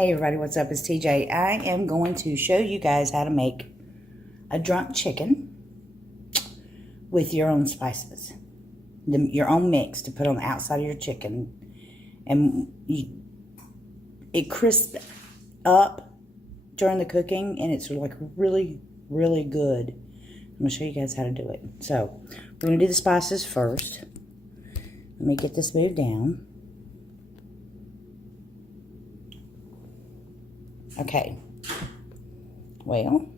Hey everybody, what's up? It's TJ. I am going to show you guys how to make a drunk chicken with your own spices. Your own mix to put on the outside of your chicken. And it crisps up during the cooking and it's like really, really good. I'm going to show you guys how to do it. So, we're going to do the spices first. Let me get this moved down. Okay, well, I'm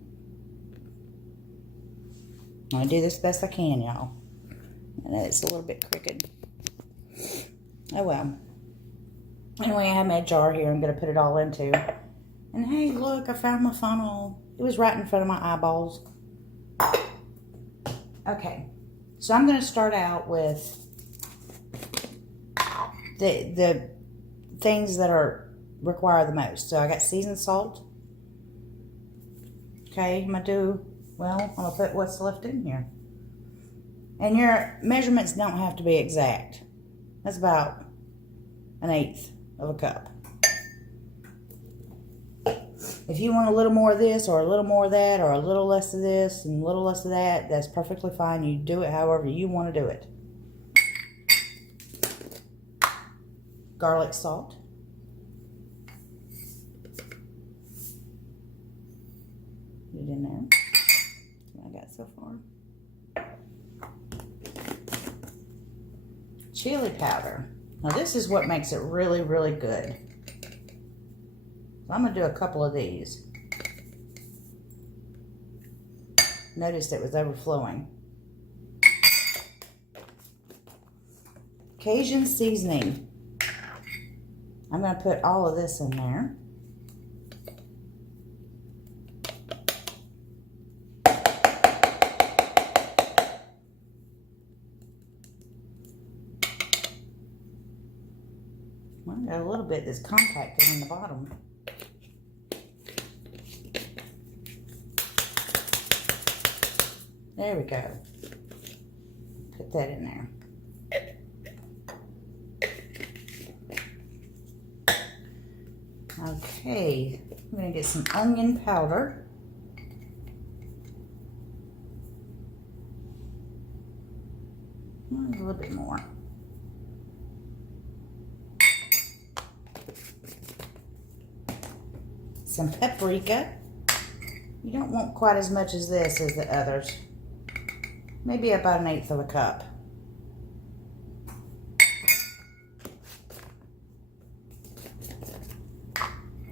going to do this best I can, y'all. And it's a little bit crooked. Oh, well. Anyway, I have my jar here I'm going to put it all into. And hey, look, I found my funnel. It was right in front of my eyeballs. Okay, so I'm going to start out with the things that require the most. So I got seasoned salt. Okay, I'm going to put what's left in here. And your measurements don't have to be exact. That's about 1/8 of a cup. If you want a little more of this or a little more of that or a little less of this and a little less of that, that's perfectly fine. You do it however you want to do it. Garlic salt. Put it in there. That's what I got so far. Chili powder. Now this is what makes it really, really good. So I'm going to do a couple of these. Noticed it was overflowing. Cajun seasoning. I'm going to put all of this in there. Well, I got a little bit that's compacted in the bottom. There we go. Put that in there. Okay, I'm going to get some onion powder. A little bit more. Some paprika. You don't want quite as much as this as the others. Maybe about 1/8 of a cup.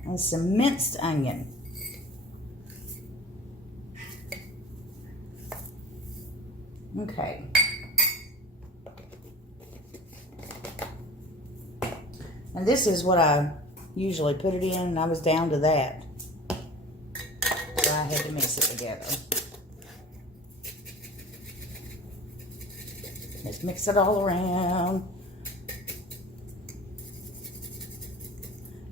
And some minced onion. Okay. And this is what I usually put it in, and I was down to that. So I had to mix it together. Let's mix it all around.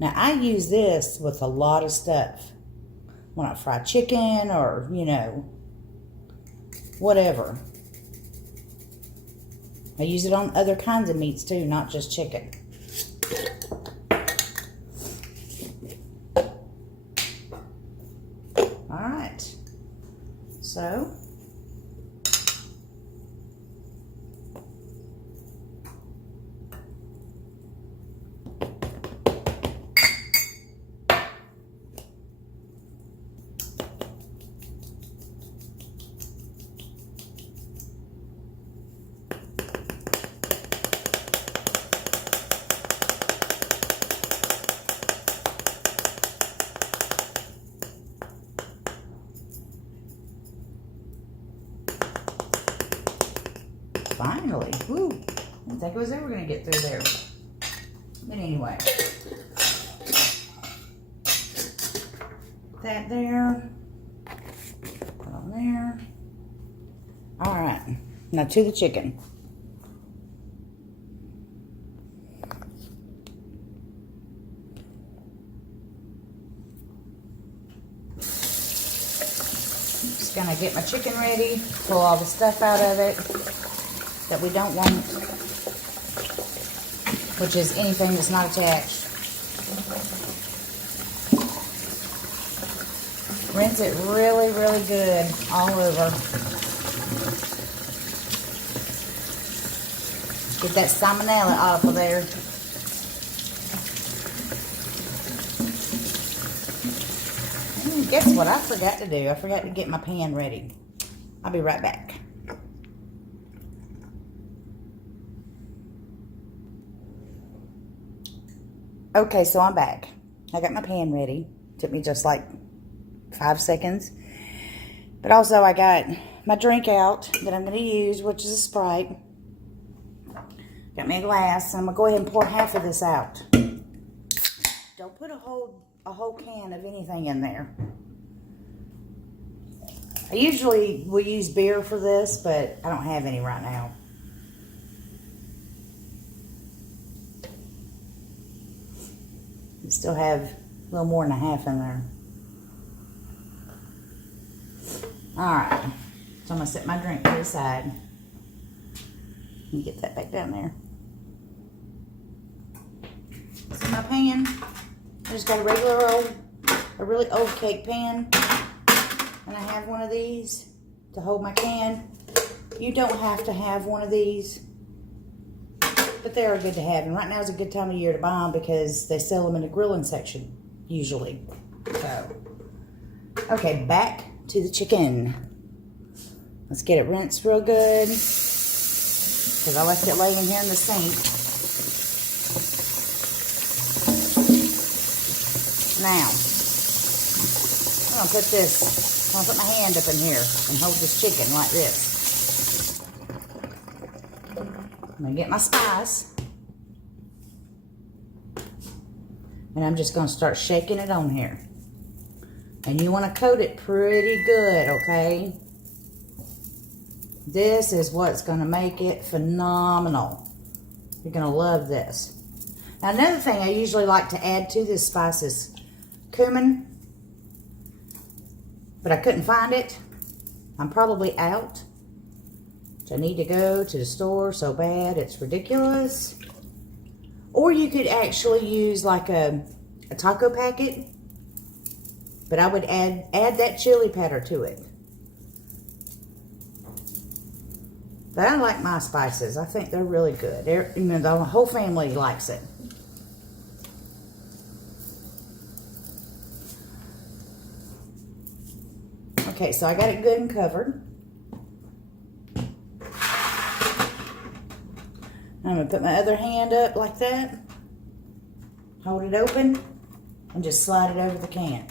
Now, I use this with a lot of stuff. When I fry chicken or, whatever. I use it on other kinds of meats too, not just chicken. All right. So, finally, woo, I didn't think I was ever going to get through there. But anyway, that there, put on there. All right, now to the chicken. Just gonna get my chicken ready, pull all the stuff out of it that we don't want, which is anything that's not attached. Rinse it really, really good all over. Get that salmonella off of there. Guess what I forgot to do? I forgot to get my pan ready. I'll be right back. Okay, so I'm back. I got my pan ready. Took me just like 5 seconds. But also I got my drink out that I'm going to use, which is a Sprite. Got me a glass. And I'm going to go ahead and pour half of this out. Don't put a whole can of anything in there. I usually will use beer for this, but I don't have any right now. You still have a little more than a half in there. Alright, so I'm going to set my drink to the side. And get that back down there. So my pan, I just got a really old cake pan. And I have one of these to hold my can. You don't have to have one of these, but they are good to have. And right now is a good time of year to buy them because they sell them in the grilling section, usually. So, okay, back to the chicken. Let's get it rinsed real good because I left it laying here in the sink. Now, I'm going to put this. I'm going to put my hand up in here and hold this chicken like this. I'm going to get my spice. And I'm just going to start shaking it on here. And you want to coat it pretty good, okay? This is what's going to make it phenomenal. You're going to love this. Now, another thing I usually like to add to this spice is cumin. But I couldn't find it. I'm probably out. I need to go to the store so bad it's ridiculous. Or you could actually use like a taco packet. But I would add that chili powder to it. But I like my spices. I think they're really good. The whole family likes it. Okay, so I got it good and covered. I'm going to put my other hand up like that. Hold it open. And just slide it over the can.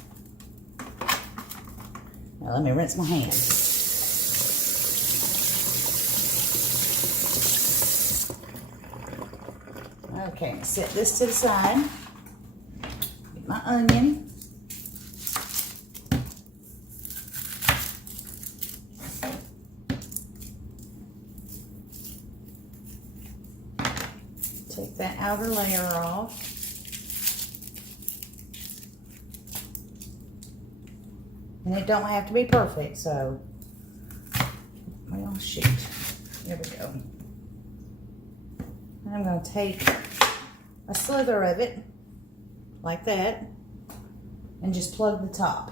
Now let me rinse my hands. Okay, set this to the side. Get my onion. Take that outer layer off. And it don't have to be perfect, so, well, shoot. There we go. And I'm going to take a slither of it, like that, and just plug the top.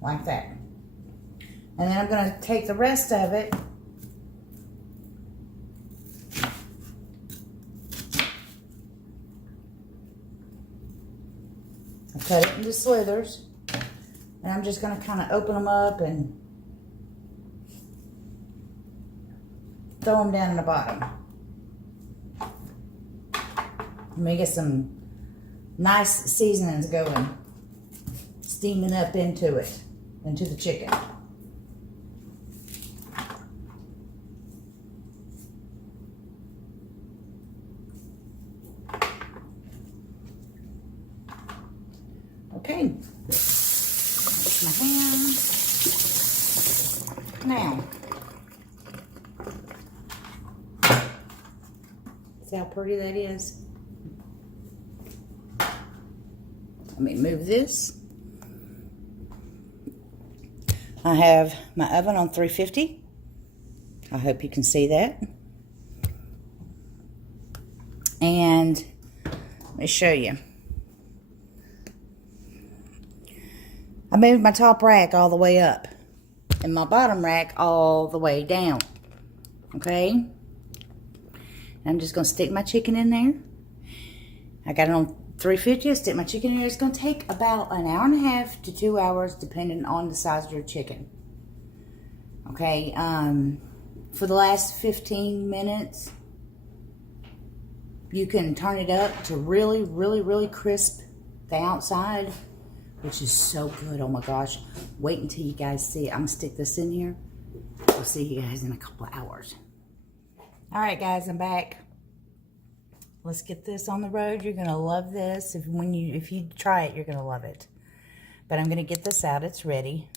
Like that. And then I'm going to take the rest of it and cut it into slithers. And I'm just going to kind of open them up and throw them down in the bottom. Let me get some nice seasonings going, steaming up into it, into the chicken. Okay, wash my hands. Now, see how pretty that is? Let me move this. I have my oven on 350. I hope you can see that. And me show you. I moved my top rack all the way up and my bottom rack all the way down. Okay? I'm just going to stick my chicken in there. I got it on 350. I stick my chicken in there. It's going to take about an hour and a half to 2 hours depending on the size of your chicken. Okay? For the last 15 minutes, you can turn it up to really, really, really crisp the outside, which is so good. Oh my gosh. Wait until you guys see it. I'm going to stick this in here. I'll see you guys in a couple of hours. Alright guys, I'm back. Let's get this on the road. You're going to love this. If you try it, you're going to love it. But I'm going to get this out. It's ready.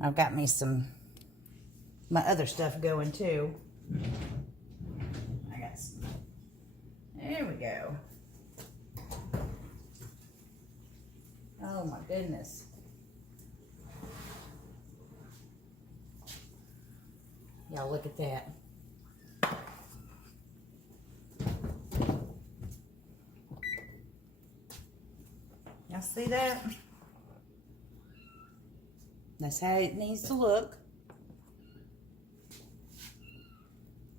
I've got me my other stuff going too. I got some. There we go. Oh my goodness. Y'all look at that. Y'all see that? That's how it needs to look.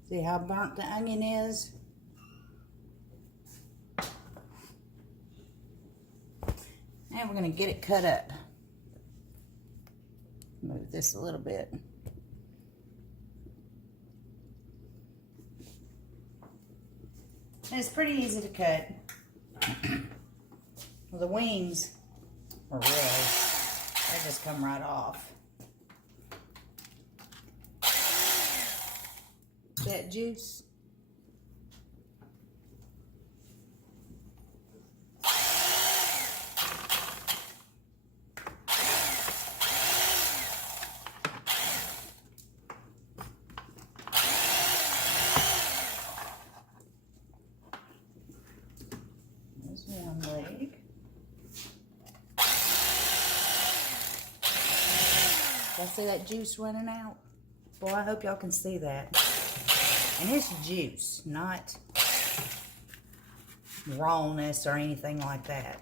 See how burnt the onion is? And we're going to get it cut up. Move this a little bit. And it's pretty easy to cut. Well, the wings are real. They just come right off. That juice. There's one leg. Y'all see that juice running out? Boy, I hope y'all can see that. And it's juice, not rawness or anything like that.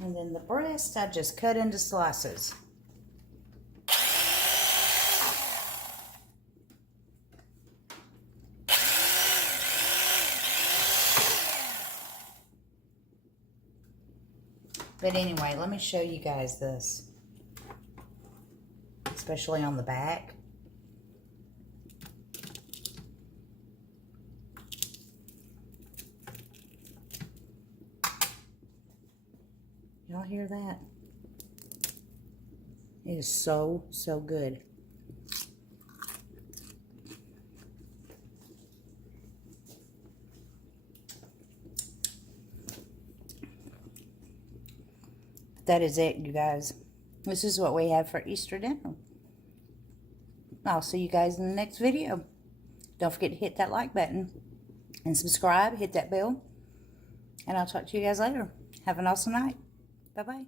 And then the breast, I just cut into slices. But anyway, let me show you guys this. Especially on the back. Y'all hear that? It is so, so good. That is it, you guys. This is what we have for Easter dinner. I'll see you guys in the next video. Don't forget to hit that like button and subscribe, hit that bell, and I'll talk to you guys later. Have an awesome night. Bye-bye.